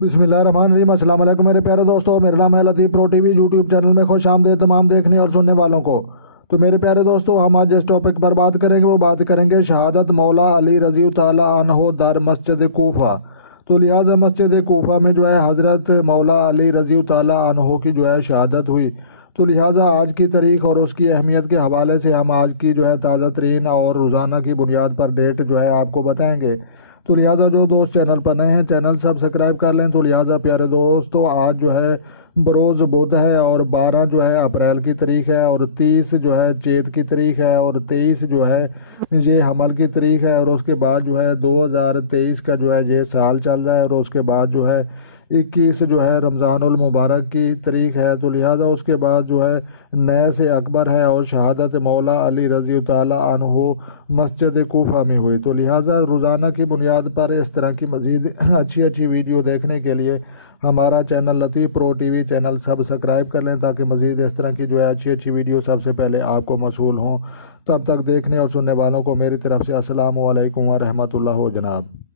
बिस्मिल्लाहिर्रहमानिर्रहीम। अस्सलाम वालेकुम मेरे प्यारे दोस्तों, मेरा नाम है लतीफ़ प्रो टीवी। यूट्यूब चैनल में खुश आमदीद तमाम देखने और सुनने वालों को। तो मेरे प्यारे दोस्तों, हम आज जिस टॉपिक पर बात करेंगे वो बात करेंगे शहादत मौला अली रज़ी ताला अन्हो दर मस्जिद कूफा। तो लिहाजा मस्जिद कूफा में जो है हज़रत मौला अली रज़ी ताला अन्हो की जो है शहादत हुई। तो लिहाजा आज की तारीख और उसकी अहमियत के हवाले से हम आज की जो है ताज़ा तरीन और रोज़ाना की बुनियाद पर डेट जो है आपको बताएंगे। तो लिहाजा जो दोस्त चैनल पर नए हैं चैनल सब्सक्राइब कर लें। तो लिहाजा प्यारे दोस्तों, आज जो है बरोज़ बुध है और 12 जो है अप्रैल की तारीख है और 30 जो है चेत की तारीख है और 23 जो है ये हमल की तारीख है। और उसके बाद जो है 2023 का जो है ये साल चल रहा है और उसके बाद जो है 21 जो है रमज़ानुल मुबारक की तारीख है। तो लिहाजा उसके बाद जो है नए से अकबर है और शहादत मौला अली रज़ी ताला अन्हु मस्जिद कूफा में हुई। तो लिहाजा रोज़ाना की बुनियाद पर इस तरह की मज़ीद अच्छी वीडियो देखने के लिए हमारा चैनल लतीफ़ प्रो टीवी चैनल सब्सक्राइब कर लें, ताकि मज़ीद इस तरह की जो है अच्छी वीडियो सबसे पहले आपको मौसूल हों। तब तक देखने और सुनने वालों को मेरी तरफ से अस्सलामु अलैकुम व रहमतुल्लाह जनाब।